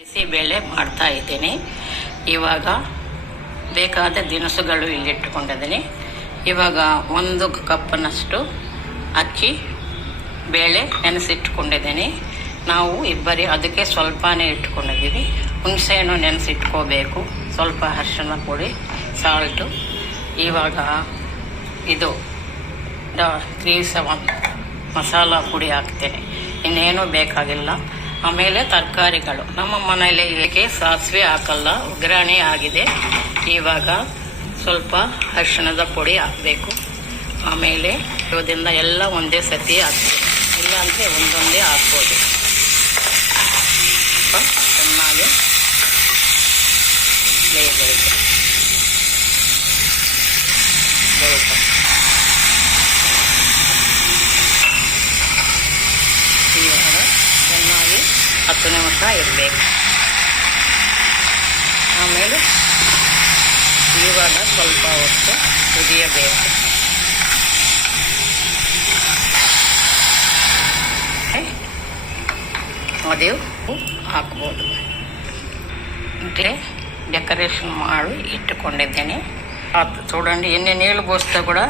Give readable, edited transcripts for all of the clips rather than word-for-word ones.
ಬಿಸಿಬೇಳೆ ಮಾಡ್ತಾ ಇದ್ದೀನಿ. ಇವಾಗ ಬೇಕಾದ ದಿನಸುಗಳು ಇಲ್ಲಿಟ್ಟುಕೊಂಡಿದ್ದೀನಿ. ಇವಾಗ 1 ಕಪ್ನಷ್ಟು ಅಕ್ಕಿ ಬೇಳೆ ನೆನೆಸಿಟ್ಕೊಂಡಿದ್ದೀನಿ. ನಾವು ಇಬ್ಬರಿ ಅದಕ್ಕೆ ಸ್ವಲ್ಪನೇ ಇಟ್ಕೊಂಡಿದ್ದೀವಿ. ಹುಣಸೆಹಣ್ಣು ನೆನೆಸಿಟ್ಕೋಬೇಕು, ಸ್ವಲ್ಪ ಅರಿಶಿಣ ಪುಡಿ, ಸಾಲ್ಟು. ಇವಾಗ ಇದು 3-7 ಮಸಾಲ ಪುಡಿ ಹಾಕ್ತೇನೆ, ಇನ್ನೇನು ಬೇಕಾಗಿಲ್ಲ. ಆಮೇಲೆ ತರಕಾರಿಗಳು ನಮ್ಮ ಮನೆಯಲ್ಲಿ ಏಕೆ ಸಾಸಿವೆ ಹಾಕಲ್ಲ, ಒಗ್ಗರಣೆ ಆಗಿದೆ. ಇವಾಗ ಸ್ವಲ್ಪ ಅರಿಶಿಣದ ಪುಡಿ ಹಾಕಬೇಕು. ಆಮೇಲೆ ಇದರಿಂದ ಎಲ್ಲ ಒಂದೇ ಸತಿ ಹಾಕ್ತೀನಿ, ಇಲ್ಲಾಂದರೆ ಒಂದೊಂದೇ ಹಾಕ್ಬೋದು. ಚೆನ್ನಾಗಿ ಬೇಯಬೇಕು. ಸ್ವಲ್ಪ ಇವಾಗ ಚೆನ್ನಾಗಿ 10 ನಿಮಿಷ ಇರಬೇಕು. ಆಮೇಲೆ ಇವಾಗ ಸ್ವಲ್ಪ ಹೊತ್ತು ಕುದಿಯಬೇಕು. ಅದು ಹಾಕ್ಬೋದು. ಡೆಕೋರೇಷನ್ ಮಾಡಿ ಇಟ್ಟುಕೊಂಡಿದ್ದೇನೆ. చూడండి ఎన్ని నీళ్ళు పోస్తే కూడా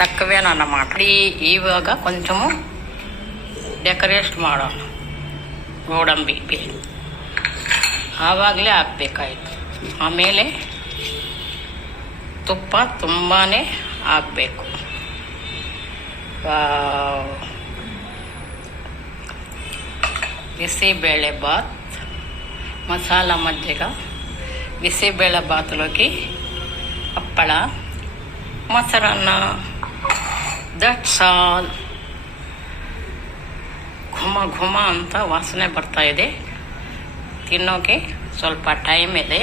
తక్కువేనన్నమాట. ఇవాగ కొంచెము ಡೆಕೋರೇಟ್ ಮಾಡೋಣ. ಗೋಡಂಬಿ ಆವಾಗಲೇ ಹಾಕ್ಬೇಕಾಯ್ತು. ಆಮೇಲೆ ತುಪ್ಪ ತುಂಬಾ ಹಾಕಬೇಕು. ಬಿಸಿಬೇಳೆ ಬಾತ್ ಮಸಾಲ ಮಜ್ಜಿಗ, ಬಿಸಿಬೇಳೆ ಬಾತ್లోకి ಹಪ್ಪಳ, ಮೊಸರನ್ನ, ದಟ್ಸ್ ಆಲ್. ಘುಮ ಘುಮ ಅಂತ ವಾಸನೆ ಬರ್ತಾ ಇದೆ. ತಿನ್ನೋಕೆ ಸ್ವಲ್ಪ ಟೈಮ್ ಇದೆ.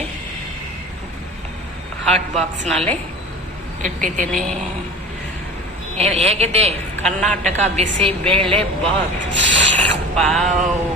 ಹಾಟ್ ಬಾಕ್ಸ್ನಲ್ಲಿ ಇಟ್ಟಿದ್ದೀನಿ. ಹೇಗಿದೆ ಕರ್ನಾಟಕ ಬಿಸಿಬೇಳೆ ಬಾತ್? ವಾವ್!